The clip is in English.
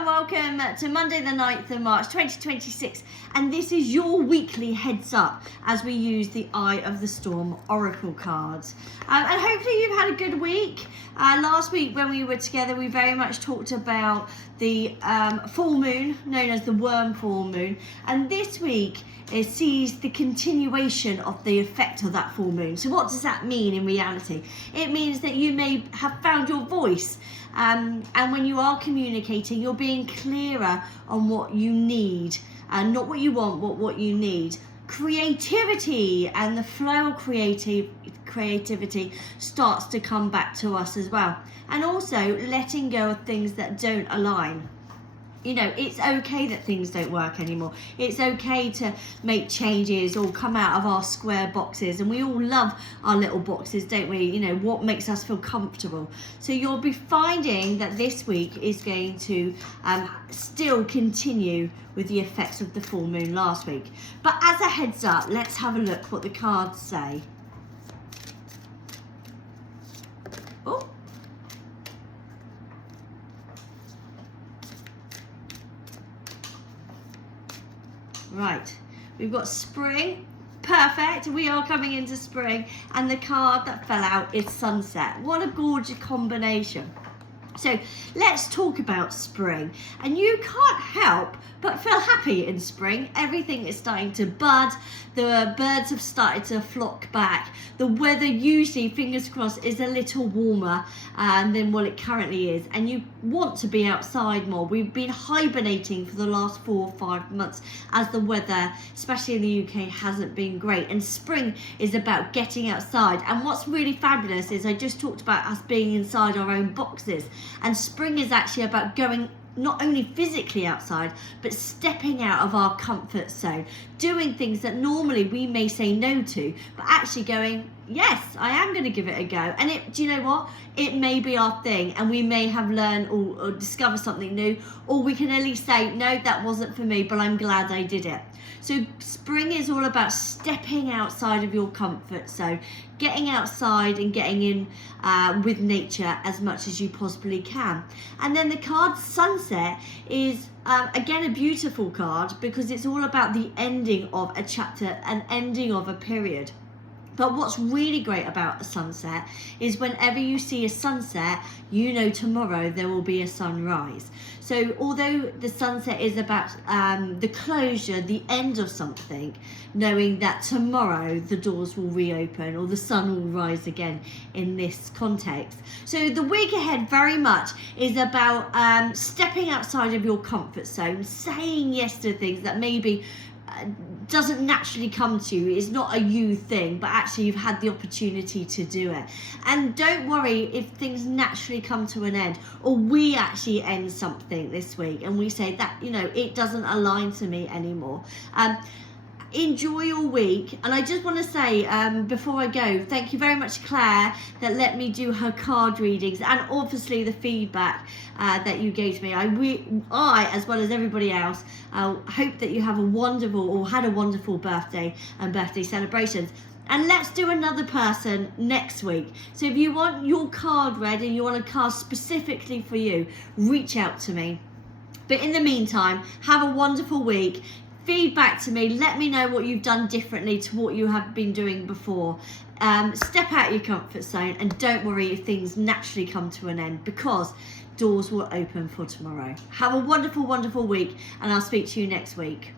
and welcome to Monday the 9th of March 2026, and this is your weekly heads up as we use the Eye of the Storm Oracle cards. And hopefully you've had a good week. Last week when we were together we very much talked about the full moon, known as the worm full moon, and this week it sees the continuation of the effect of that full moon. So what does that mean in reality? It means that you may have found your voice, and when you are communicating you're being clearer on what you need, and not what you want but what you need. Creativity and the flow of creativity starts to come back to us as well, and also letting go of things that don't align. You know, it's okay that things don't work anymore. It's okay to make changes or come out of our square boxes. And we all love our little boxes, don't we? You know, what makes us feel comfortable. So you'll be finding that this week is going to still continue with the effects of the full moon last week. But as a heads up, let's have a look what the cards say. Oh. Right, we've got spring, perfect, we are coming into spring, and the card that fell out is sunset. What a gorgeous combination. So let's talk about spring, and you can't help but feel happy in spring. Everything is starting to bud, the birds have started to flock back, the weather usually, fingers crossed, is a little warmer than what it currently is, and you want to be outside more. We've been hibernating for the last 4 or 5 months as the weather, especially in the UK, hasn't been great, and spring is about getting outside. And what's really fabulous is I just talked about us being inside our own boxes, and spring is actually about going not only physically outside, but stepping out of our comfort zone, doing things that normally we may say no to, but actually going, yes, I am going to give it a go. And do you know what? It may be our thing, and we may have learned or discovered something new, or we can at least say, no, that wasn't for me, but I'm glad I did it. So spring is all about stepping outside of your comfort zone, getting outside and getting in with nature as much as you possibly can. And then the card sunset is again a beautiful card, because it's all about the ending of a chapter, an ending of a period. But what's really great about a sunset is whenever you see a sunset, you know tomorrow there will be a sunrise. So although the sunset is about the closure, the end of something, knowing that tomorrow the doors will reopen or the sun will rise again in this context. So the week ahead very much is about stepping outside of your comfort zone, saying yes to things that maybe doesn't naturally come to you. It's not a you thing, but actually you've had the opportunity to do it. And don't worry if things naturally come to an end, or we actually end something this week and we say that, you know, it doesn't align to me anymore. Enjoy your week. And I just want to say before I go, thank you very much Claire that let me do her card readings, and obviously the feedback that you gave me. I as well as everybody else hope that you have a wonderful, or had a wonderful birthday and birthday celebrations. And let's do another person next week. So if you want your card read and you want a card specifically for you, reach out to me. But in the meantime, have a wonderful week. Feedback to me, let me know what you've done differently to what you have been doing before. Step out your comfort zone, and don't worry if things naturally come to an end, because doors will open for tomorrow. Have a wonderful, wonderful week, and I'll speak to you next week.